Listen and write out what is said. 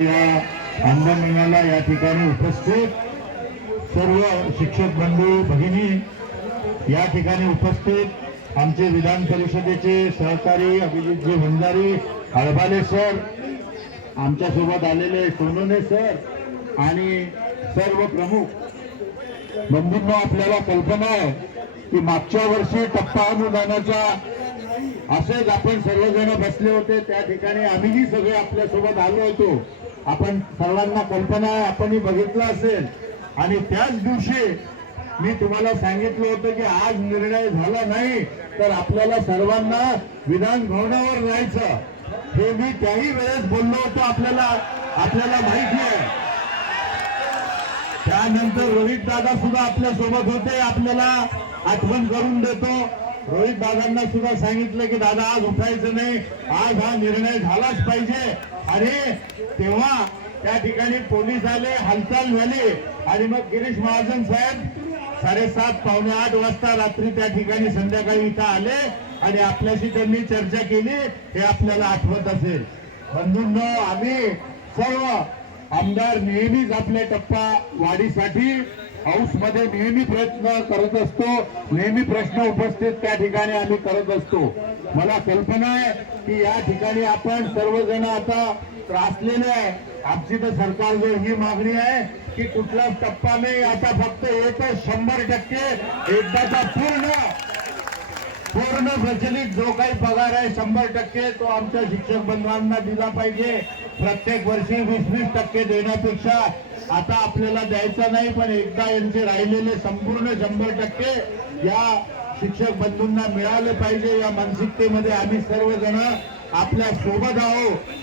या आंदोलनाला या ठिकाणी उपस्थित सर्व शिक्षक बंधू भगिनी, या ठिकाणी उपस्थित आमचे विधान परिषदेचे सहकारी अभिजितजी भंडारी हळबाले सर, आमच्या सोबत आलेले सोनोने सर आणि सर्व प्रमुख बंधूंना, आपल्याला कल्पना आहे की मागच्या वर्षी टप्पा अनुदानाच्या असेच आपण सर्वजण बसले होते, त्या ठिकाणी आम्हीही सगळे आपल्या सोबत आलो होतो. आपण सर्वांना कल्पना आहे, आपणही बघितलं असेल. आणि त्याच दिवशी मी तुम्हाला सांगितलं होतं की आज निर्णय झाला नाही तर आपल्याला सर्वांना विधान भवनावर जायचं, हे मी त्याही वेळेस बोललो होतो. आपल्याला माहिती आहे. त्यानंतर रोहित दादा सुद्धा आपल्या सोबत होते. आपल्याला आठवण करून देतो, रोहित दादांना सुद्धा सांगितलं की दादा आज उठायचं नाही, आज हा निर्णय झालाच पाहिजे. आणि तेव्हा त्या ठिकाणी पोलीस आले, हालचाल झाली आणि मग गिरीश महाजन साहेब 7:30 पावणे 8 वाजता रात्री त्या ठिकाणी संध्याकाळी इथं आले आणि आपल्याशी त्यांनी चर्चा केली, हे आपल्याला आठवत असेल. बंधूंनो, आम्ही सर्व आमदार नेहमीच आपल्या टप्पा वाढीसाठी हाऊसमध्ये नेहमी प्रयत्न करत असतो, नेहमी प्रश्न उपस्थित त्या ठिकाणी आम्ही करत असतो. मला कल्पना आहे की या ठिकाणी आपण सर्वजण आता त्रासलेले आहे. आमची तर सरकारजवळ ही मागणी आहे की कुठलाच टप्पा नाही, आता फक्त एकच 100% एकदाचा पूर्ण प्रचलित जो काही पगार आहे 100% तो आमच्या शिक्षक बंधूंना दिला पाहिजे. प्रत्येक वर्षी 20% देण्यापेक्षा आता आपल्याला द्यायचा नाही, पण एकदा यांचे राहिलेले संपूर्ण 100% या शिक्षक बंधूंना मिळाले पाहिजे. या मानसिकतेमध्ये आम्ही सर्वजण आपल्या सोबत आहोत.